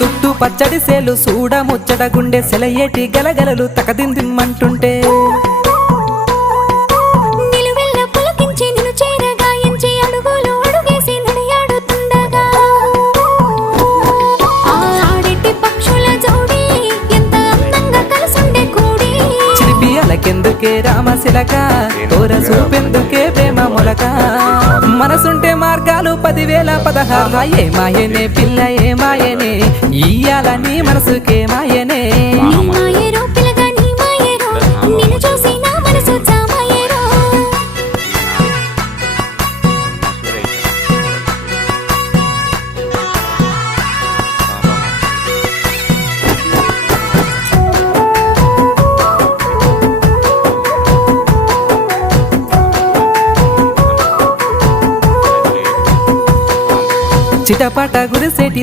చుట్టూ పచ్చడి సేలు సూడ ముచ్చట గుండె సెలయేటి గలగలలు చిలిపి అలకెందుకే రామశిలక తోర చూపెందుకే ప్రేమ మొలక? మనసుంటే మార్గాలు పదివేల పదహారు. ఏ మాయనే పిల్ల ఏ మాయనే ఇయ్యాల నీ మనసుకే మాయనే. పిల్లగా చిటపట గురిసేటి